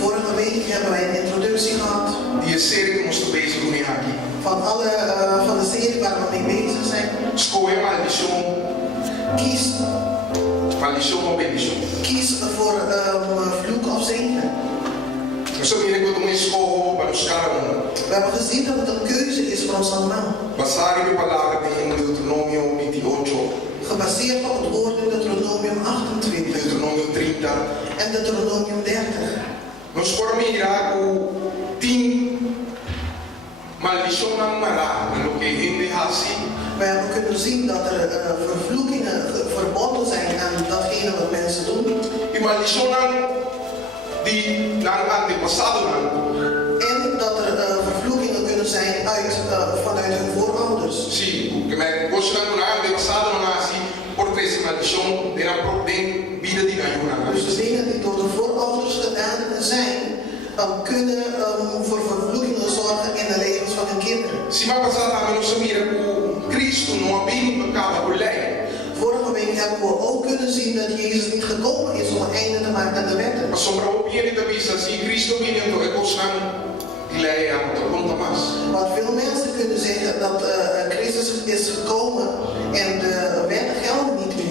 Vorige week hebben wij een introductie gehad van alle van de serie waar we mee bezig zijn. Kies voor vloek of zegen. We hebben gezien dat het een keuze is voor ons allemaal. Gebaseerd op het woord in Deuteronomium 28 en Deuteronomium 30. We hebben kunnen zien dat er vervloekingen verbonden zijn aan datgene wat mensen doen. En dat er vervloekingen kunnen zijn vanuit hun voorouders. Dus de dingen die door de voorouders gedaan zijn, kunnen voor vervloekingen zorgen in de levens van hun kinderen. Vorige week hebben we ook kunnen zien dat Jezus niet gekomen is om een einde te maken aan de wetten. Want veel mensen kunnen zeggen dat Christus is gekomen en de wetten gelden niet meer.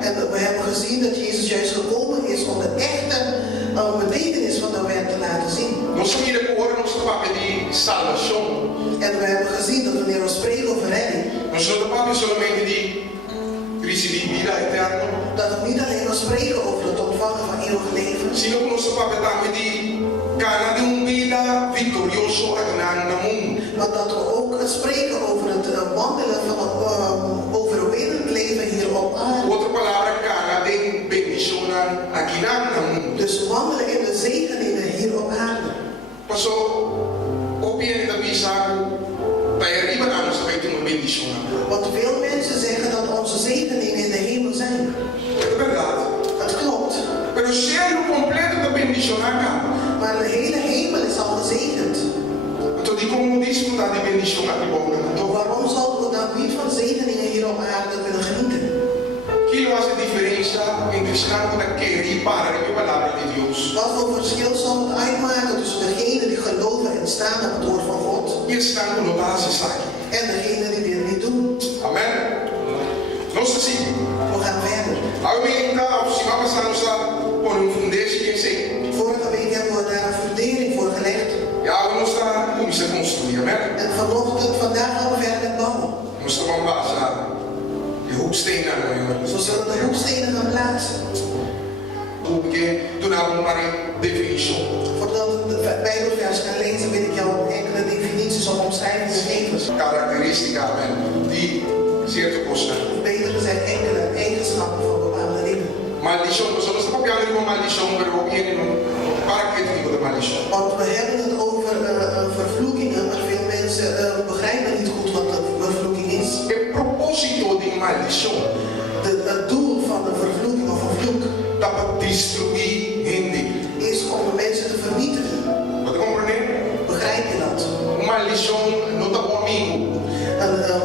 En we hebben gezien dat Jezus juist gekomen is om de echte betekenis van de wet te laten zien. En we hebben gezien dat wanneer we spreken over redding, dat we niet alleen maar spreken over het ontvangen van eeuwig leven, maar dat we ook spreken over het wandelen van een overwinnend leven hier op aarde. Dus wandelen in de zegeningen hier op aarde. Want veel mensen zeggen dat onze zegeningen in de hemel zijn. Het klopt. Maar de hele hemel is al gezegend. Waarom zouden we dan niet van zegeningen hier op aarde kunnen genieten? Wat voor verschil zal het uitmaken tussen degenen die geloven en staan op het woord van God en degenen die dit niet doen? Amen. We gaan verder. Vorige week hebben we daar een fundering voor gelegd. En vandaag gaan we verder met bouwen. Zo zullen de hoekstenen gaan plaatsen. Voordat we de Bijbelvers gaan lezen, wil ik jou enkele definities of omschrijvingen geven. Beter gezegd, enkele eigenschappen van bepaalde dingen. Want we hebben het over vervloekingen, maar veel mensen begrijpen niet goed wat een vervloeking is. Het doel van een vervloeking of een vloek is om mensen te vernietigen. Begrijp je dat?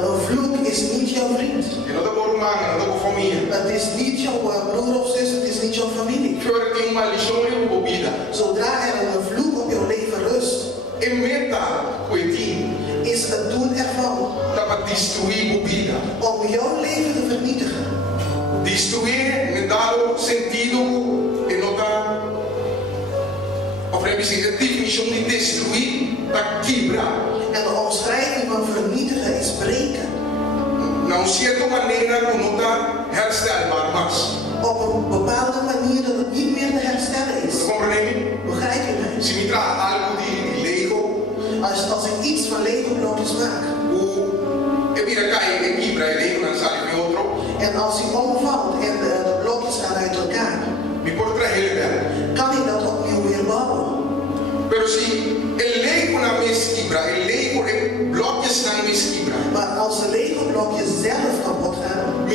Een vloek is niet jouw vriend. Het is niet jouw broer of zus, het is niet jouw familie. Zodra er een vloek op jouw leven rust, is het doel ervan om jouw leven te vernietigen. Destruir me dado sentido en otra definition de destruir da quebra. En de omschrijving van vernietigen is breken. Na cierta manera con otra herstelbaar mas. Op een bepaalde manier dat het niet meer te herstellen is. Begrijp je mij? Si mi tra algo di Lego. Als ik iets van Lego blokjes maak. En als hij omvalt en de blokjes gaan uit elkaar, kan hij dat opnieuw weer bouwen. Maar als de Lego blokjes zelf kapot gaan,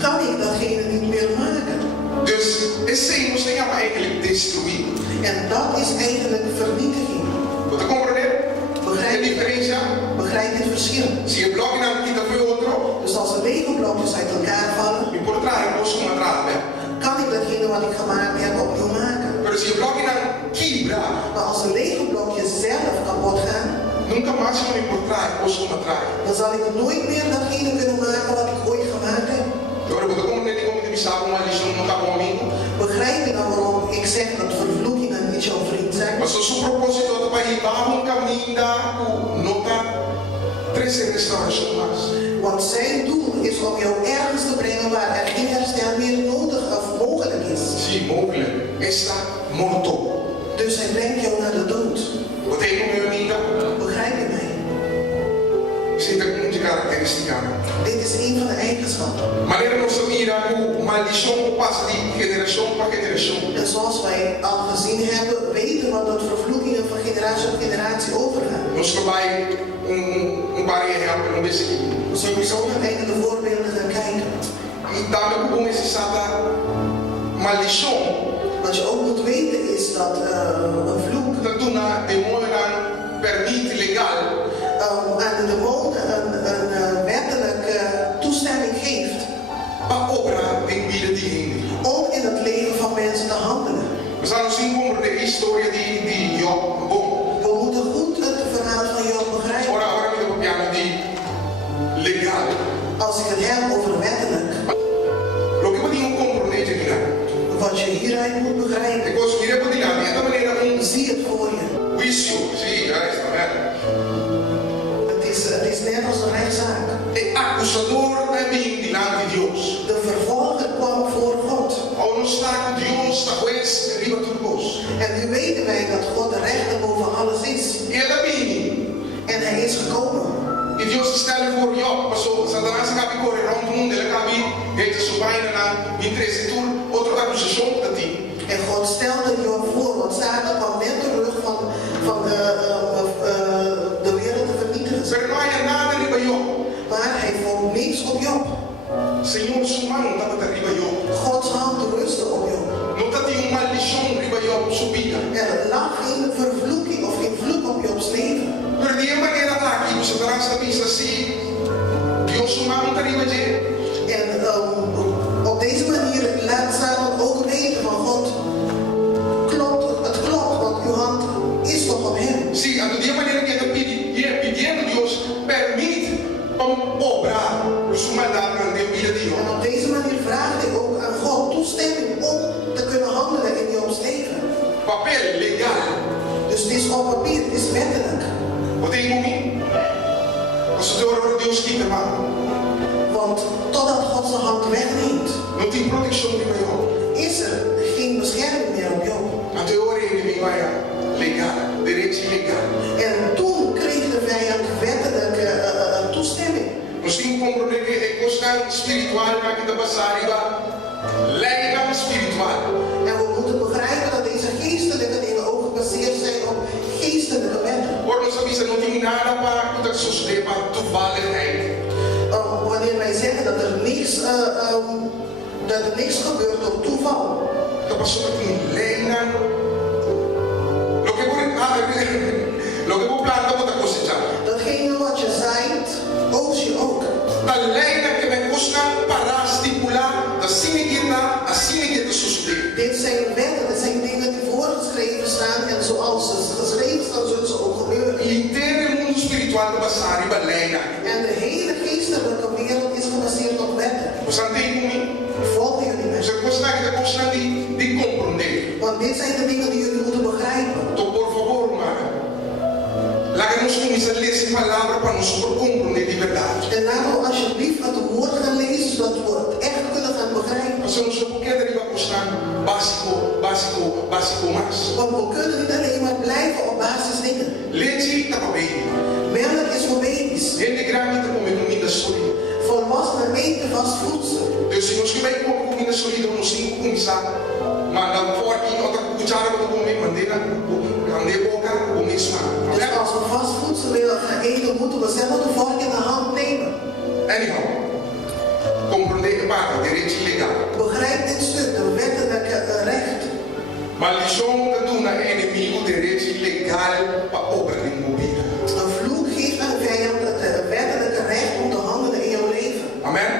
kan ik datgene niet meer maken. Dus esse se llama eigenlijk destruir. En dat is eigenlijk vernietiging. Begrijp je het verschil? Begrijp je het verschil? quebrar, Maar als de Lego-blokjes zelf kapot gaan, nunca mais vou me encontrar, posso encontrar. dan zal ik nooit meer datgene kunnen maken wat ik ooit gemaakt heb. Agora, quando eu nem como que me sabe uma lição não está bom amigo. Begrijp je dan waarom ik zeg dat vervloekingen niet jouw vriend zijn? Mas o seu propósito é para ir para um caminho da nota 13 restauração mais. Want zijn doel is om jou ergens te brengen waar er geen herstel meer nodig of mogelijk is. Sim, mogelijk. Está morto. Dus hij brengt jou naar de dood. Wat tem como meu amigo? Begrijp je mij? Sinta como de característica. Dit is een van de eigenschappen. Maneira nossa mira o maldição passa de geração para geração. En zoals wij al gezien hebben, weten we dat vervloekingen van generatie op generatie overgaan. Nos vai barrière helpen bezig. We zullen zo naar enkele voorbeelden gaan kijken. E também como esse sata maldição. Wat je ook moet weten is dat een vloek Dat toen na demônio dan permite legal. aan de demonen een wettelijke toestemming geeft Para obra em vida de gente. om in het leven van mensen te handelen. We gaan zien como de história de Job. Bom, We moeten goed het verhaal van Job begrijpen. agora me deu piano de legal. Als ik het heb over wettelijk, Lo que podemos comprometer aqui lá. wat je hieruit moet begrijpen, Eu conseguiria poder lá, de maneira zie het voor je. juízo, sim, está vendo? Het is net als een rechtszaak. O acusador é bem diante de Deus. De vervolger kwam voor God. Ao não estar com Deus, talvez riba tudo bom. En nu weten wij dat God de rechter boven alles is. E ele vem. En hij is gekomen. E Deus está ali por Job, passou, Satanás acaba de correr rond o mundo, ele acaba de subir na interesse outra acusação que tem. En God stelde Job voor, want Satan kwam net terug van de wereld te vernietigen. Mas não há nada riba Job. Maar hij vond niks op Job. Senhor, sua mão estava de riba Job. Gods hand rustte op Job. Não está tinha uma lição riba Job subida. Er lag geen vervloeking of geen vloek op Jobs leven. Pero de maneira lá que o Satanás pensa assim, Deus sua mão está riba de. En op deze manier laat Satan ook weten van God. Het klopt, want uw hand is toch op hem. Sim, a de maneira que ele pedindo Deus permite obrar o seu mandato na vida de En Job. op deze manier vraagt hij ook aan God toestemming om te kunnen handelen in Jobs leven. Papel legal. Dus het is op papier, het is wettelijk. Wat tem comigo? Als het door Deus quita, maar Want totdat God zijn hand wegneemt, não tem proteção de Job. is er geen bescherming meer op Job. A teoria inimigo vai legal, direito legal. En toen kreeg de vijand wettelijke toestemming. Nós temos que compreender que é constante espiritual na vida passada, legal espiritual. En we moeten begrijpen dat deze geestelijke dingen ook gebaseerd zijn op geestelijke wetten. Por nossa vida não tem nada para que suceder para toevalligheid. Wanneer wij zeggen dat er niks gebeurt door toeval. Dat passou por aqui, leina. Lo que vou plantar, vou cosechar. Datgene wat je zaait, oogst je ook. A leina que me custa para estipular da sinigita a sinigita suceder. Dit zijn wetten, dit zijn dingen die voorgeschreven staan en zoals ze geschreven staan, zullen ze ook gebeuren. E inteiro mundo espiritual de passar e leina. En de hele geestelijke wereld is gebaseerd op wetten. Você não tem comigo? Volgen jullie mij? Você gosta de compreender. Want dit zijn de dingen die jullie moeten begrijpen. Então, por favor, mano. Laat ons começar a ler essa palavra para nós compreender de verdade. En laten we alsjeblieft het woord gaan lezen, zodat we het echt kunnen gaan begrijpen. Nós não somos porque deriva custar básico mais. Want we kunnen niet alleen maar blijven op basisdingen. Leite está para bem. Melk is voor baby's. Gente grande está comendo comida sólida. Volwassenen eten vast voedsel. Dus se nós que vai comer comida sólida, nós temos que começar. Mas na forte, outra cuchara para comer, mandeira, boca, comer smaak. Dus als we vast voedsel willen gaan eten, moeten we zelf de vork in de hand nemen. Anyhow, compreender parte, direito legal. Begrijp dit stuk, de wettelijke recht. Maldição que tu na inimigo direito legal para obra de mobile. Een vloek geeft aan vijand het wettelijke recht om te handelen in jouw leven. Amen.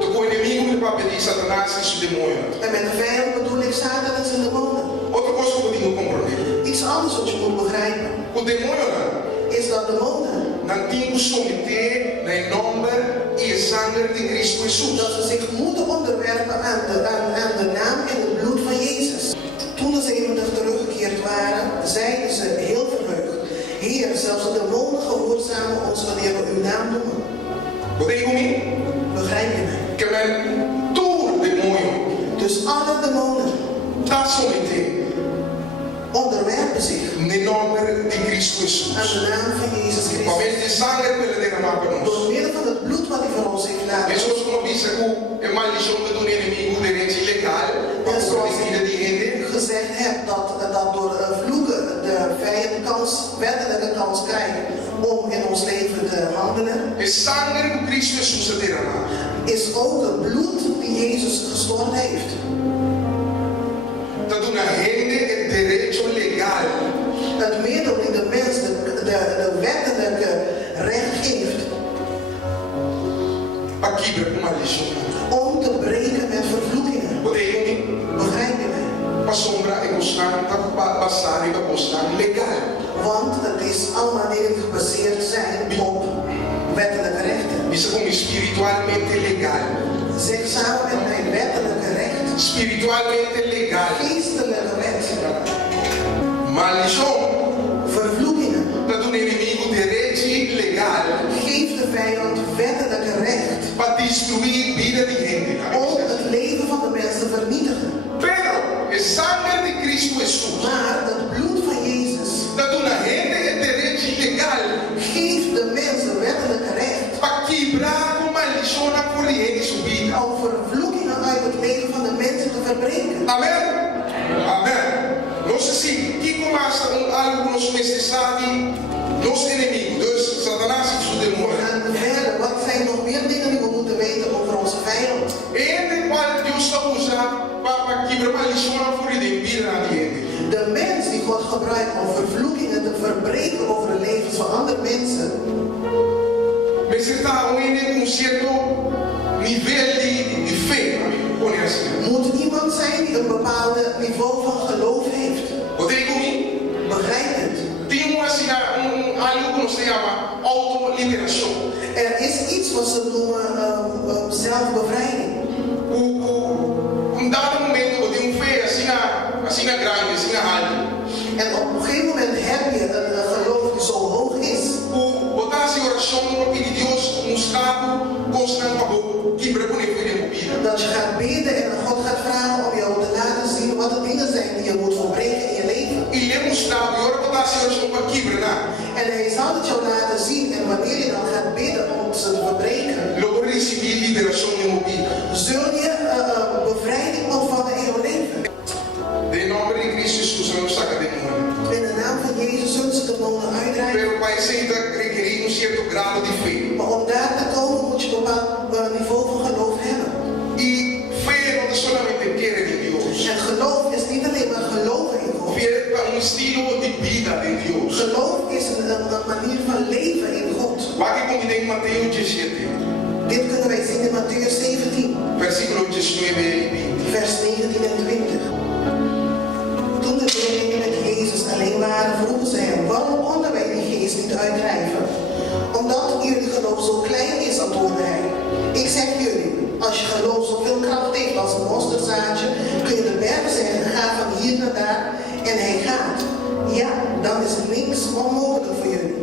Tu com inimigo de papel de Satanás e seu demônio. En met de vijand bedoel ik Satan en zijn demonen. Outra coisa que eu tenho que compreender. Iets anders wat je moet begrijpen. O demônio não. Is dat demonen. Não tem que submeter no nome e sangue de Cristo Jesus. Dat ze zich moeten onderwerpen aan de naam en het bloed van Jezus. Toen de 70 teruggekeerd waren, zeiden ze heel verheugd: Heer, zelfs de demonen gehoorzamen ons wanneer we uw naam noemen. Podem comigo? Begrijp je mij? Que é todo demônio Dus alle demonen está submetido onderwerpen zich no nome de Cristo aan Jesus. de naam van Jezus Por Christus. meio de sangue que ele derramou para nós. Door middel van het bloed wat hij voor ons heeft laten. Jesus como disse que é maldição do inimigo de direito ilegal para a vida de gente. Gezegd heb dat door vloeken de vijand wettelijke kans krijgt om in ons leven te handelen, É sangue de Cristo Jesus a derramar. is ook het bloed die Jezus gestort heeft. Está dando a gente o direito legal Het middel die de mens de wettelijke recht geeft para quebrar com maldição. om te breken met vervloekingen. Podem Begrijp je mij? para sombra e buscar para passar e para postar legal. Want het is allemaal dingen die gebaseerd zijn op wettelijke rechten. Isso como espiritualmente legal. Zeg samen met mij wettelijke recht. Espiritualmente legal. Geestelijke wet. Maldição Vervloekingen. está dando inimigo direito legal Geeft de vijand wettelijke recht para destruir a vida de gente. om het leven van de mensen te vernietigen. Pero o sangue de Cristo Jesus Maar het bloed van Jezus está dando a gente o direito legal geeft de mensen wettelijke recht para quebrar com maldição na corrente subida. om vervloekingen uit het leven van de mensen te verbreken. Amém? Amém. Não sei se que começa algo nos necessário, nosso inimigo, dus Satanás e seu demônio. En verder, wat zijn nog meer dingen die we moeten weten over onze vijand? Ele qual Deus está usando para quebrar maldição na corrente e vida na gente. De mens die God gebruikt om vervloekingen te verbreken over de levens van andere mensen, Mas ele está com um certo nível de fé, conhece? moet iemand zijn die een bepaald niveau van geloof heeft. Podem comigo? Begrijp het? Tem assim, algo que nós chama autoliberação. Er is iets wat ze noemen zelfbevrijding. Dado momento, eu tenho fé assim grande, assim alto. En op een gegeven moment heb je een geloof die zo hoog is. Botar essa oração no pedir Deus um estado, gostando para quebrar com ele de vida. Dat je gaat bidden en God gaat vragen om jou te laten zien wat de dingen zijn die je moet verbreken in je leven. E ele um estado, e ora botar essa oração para quebrar. En hij zal het jou laten zien en wanneer je dan gaat bidden om ze te verbreken, Logo receber liberação em minha vida. zul je bevrijding ontvangen in jouw leven. De nome de Cristo Jesus, não está demônio. In de naam van Jezus zullen ze de demonen uitdrijven. Pero para isso ainda requerir um certo grado de fé. Maar om daar te komen moet je een bepaald niveau van geloof hebben. E fé não é somente querer de Deus. En geloof is niet alleen maar geloven in God. Fé é estilo de vida de Deus. Geloof is een manier van leven in God. Lá que como tem Mateus 17, Dit kunnen wij zien in Mattheüs 17, versículo 19 e 20. vers 19 en 20. Toen de leerlingen met Jezus alleen waren, vroegen ze hem: waarom konden wij die geest niet uitdrijven? Omdat jullie geloof zo klein is, antwoordde hij. Ik zeg jullie, als je geloof zoveel kracht heeft als een mosterdzaadje, kun je de berg zeggen: ga van hier naar daar, en hij gaat. Ja, dan is niks onmogelijk voor jullie.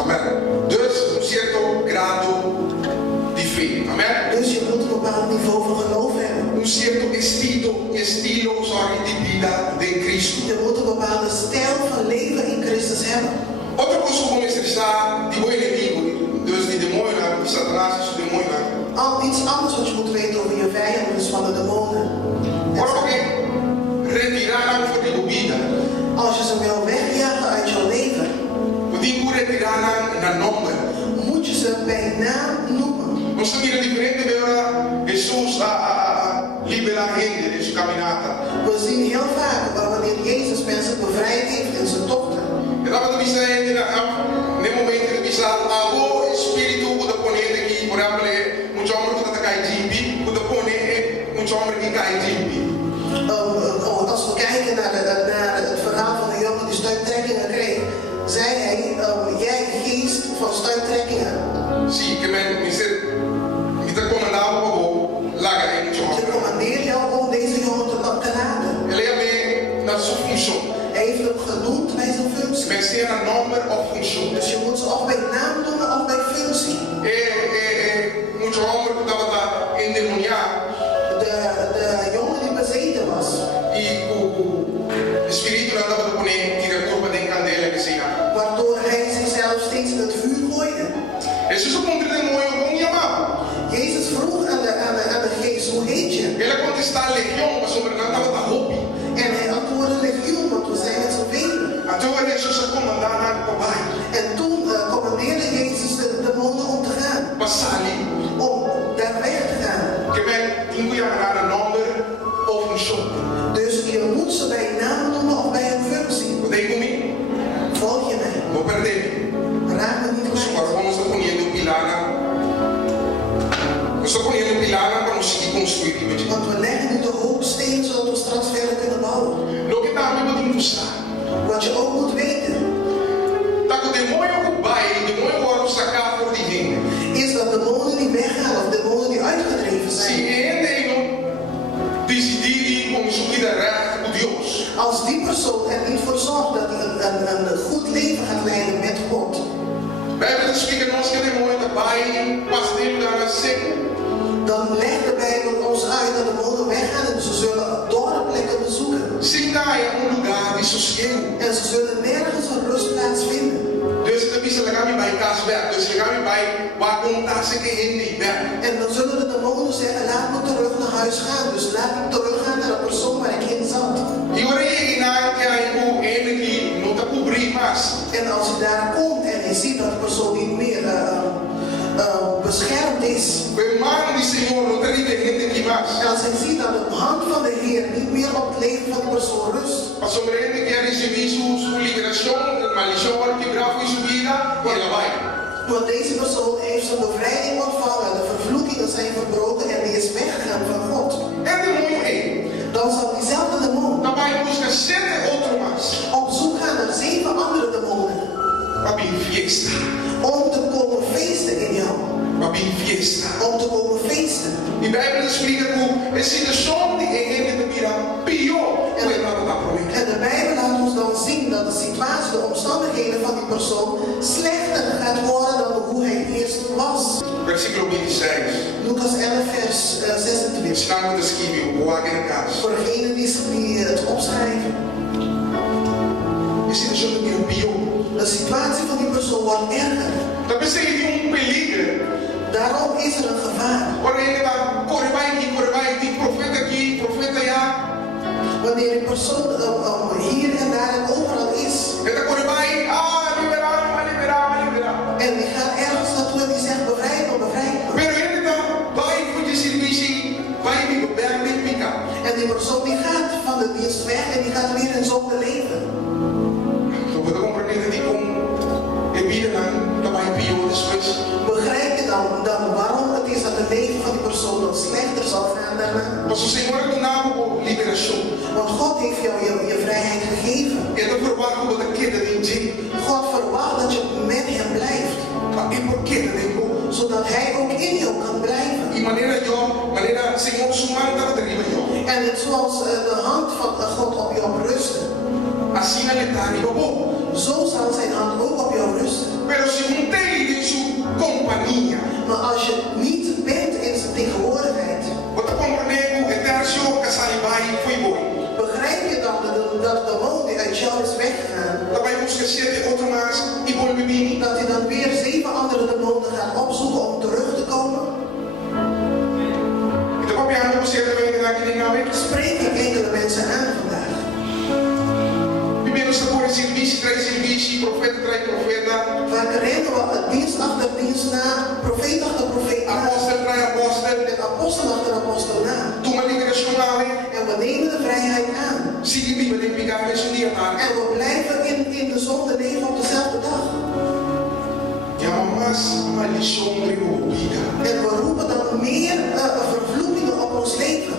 Amém. Dus um certo grado de fé. Amém. Dus je moet een bepaald niveau van geloof hebben. Um certo estilo sorry, de vida de Cristo. Je moet een bepaalde stijl van leven in Christus hebben. Outra coisa que vamos expressar de bom inimigo, dus de demônio, de Satanás e seu demônio. Al iets anders wat je moet weten over je vijand, dus van de demonen. Ora porque retirar algo de vida. Als je ze wil wegjagen uit jouw leven, Podemos retirar na nome. moet je ze bij naam noemen. Nós estamos vendo diferente de Jesus a liberar gente de sua caminhada. We zien heel vaak wanneer Jezus mensen bevrijd heeft in zijn tochten. Eu estava a dizer no momento de pisar algo espírito que está ponendo aqui, por exemplo, um homem que está caindo, que está ponendo um homem que cai. Als we kijken naar het genoemd bij zijn functie. Mas tem a nome ou função. Dus je moet ze of bij naam noemen of bij functie. Muito homem que estava endemoniado. De jongen die bezeten was. E o espírito não estava com ele, tira a culpa da candela que se chama. Waardoor hij zichzelf steeds in het vuur gooide. Jesus encontrou de mooi com chamado. Jezus vroeg aan de geest, hoe heet je? Ele contestou legião, mas sobre não estava da roupa. En hij antwoordde legioen, want we zijn met z'n velen. Então Jesus a comandar na cobai. En toen commandeerde Jezus de demonen om te gaan. Passar ali. Om daar weg te gaan. Que men tinha que dar een nummer of função. Dus je moet ze bij naam noemen of bij een functie. Daí comigo. Volg je mij? Não perder. Raak me niet Agora kwijt. vamos conhecendo o pilar. We estou conhecendo o pilar para conseguir construir. Want we leggen nu de hoopsteen zodat we straks verder kunnen bouwen. Lo que está mesmo de mostrar. Wat je ook moet weten. Tá com o demônio que vai, o demônio agora sacar por divino. Is dat demonen die weggaan of demonen die uitgedreven Se zijn. ele não decidir ir com sua vida reta com Deus. Als die persoon er niet voor zorgt dat hij een goed leven gaat leiden met God. A Bíblia explica nós que o demônio está vai, passa dentro da nação. Dan legt de Bijbel ons uit dat demonen weggaan en ze zullen dorpplekken bezoeken. Sim, dá é lugar de sossego. En ze zullen nergens een rustplaats vinden. Deus está me legar me vai casa werk. Dus legar me vai contar se que ele werk. En dan zullen de demonen zeggen, laat me terug naar huis gaan. Dus laat me teruggaan naar de persoon waar ik in zat. E ora ele na que aí o ele que não está cobrir mais. En als hij daar komt en hij ziet dat de persoon niet meer beschermd is. O irmão do Senhor não está diferente de mais. En als hij ziet dat de hand van de Heer niet meer op het leven van de persoon rust. A sobre ele que receber sua liberação, maldição, quebrar foi sua vida, ela vai. Want deze persoon heeft zijn bevrijding ontvangen, de vervloekingen zijn verbroken en die is weggegaan van God. É demônio é. Dan zal diezelfde demon Dan vai buscar 7 outros mais. op zoek gaan naar 7 andere demonen. Para vir fiesta. Om te komen feesten in jou. Para vir fiesta. Om te komen feesten. E a Bíblia explica que a situação de ele te vira pior do que ela está prometendo. En de Bijbel laat ons dan zien dat de situatie, de omstandigheden van die persoon slechter gaat worden dan hoe hij eerst was. Versículo 26. Lucas 11 vers 26. Está no escrito, vou aqui na casa. Voor degenen die het opschrijven. A situação te vira pior. De situatie van die persoon wordt erger. Talvez ele tenha peligro. Daarom is er een gevaar. Ora ele está, corre vai aqui, profeta aqui, profeta lá. Wanneer een persoon hier en daar en overal is. Ele está corre vai, liberar. En die gaat ergens naartoe en die zegt bevrijd me. Pero ele está, vai fazer serviço, vai me bebergar, me picar. En die persoon die gaat van de dienst weg en die gaat weer in zonde leven. Então você compreende que com a vida não vai pior depois. Begrijp je dan waarom het is dat het leven van die persoon dan slechter zal gaan daarna? Mas o Senhor é do nabo liberação. Want God heeft jou je vrijheid gegeven. Ele verwacht dat a queda de ti. God verwacht dat je met hem blijft. E por que de Zodat hij ook in jou kan blijven. E maneira Senhor sumar está terrível eu. En het zoals de hand van God op jou rusten. Assim ele está arriba. Zo zal zijn hand ook op jou rusten. Pero se não tem em sua companhia. Maar als je niet bent in zijn tegenwoordigheid. Você compreende que tercio casalibai foi bom. Begrijp je dan dat de demon die uit jou is weggegaan. Daarbij moest je 7 outros mais e bom bebini. Dat hij dan weer 7 andere demonen gaat opzoeken om terug te komen. Então papiando você também na que ninguém vê. Spreek ik enkele mensen aan vandaag. Primeiro está por serviço, traz serviço, profeta traz profeta. Vaak rennen we dienst achter dienst na, profeet achter profeet na. Apostel traz apostel. Met apostel achter apostel na. Toma liberação lá. En we nemen de vrijheid aan. Siga me para pegar mesmo dia lá. En we blijven in de zonde leven op dezelfde dag. Ja, mas maldição removida. En we roepen dan meer vervloekingen op ons leven.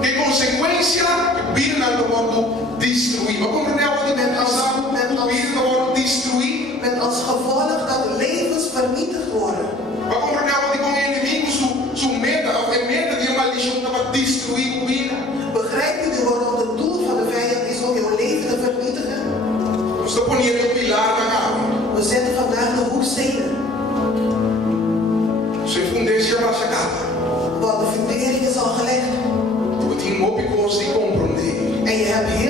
Que consequência vir na mundo destruir. Mas como não pode pensar, vir na mundo destruir. Met als gevolg dat levens vernietigd worden. Mas como não pode com inimigo su meta, of a meta de maldição para destruir a vida. Begrijpt u waarom het doel van de vijand is om jouw leven te vernietigen? heb heel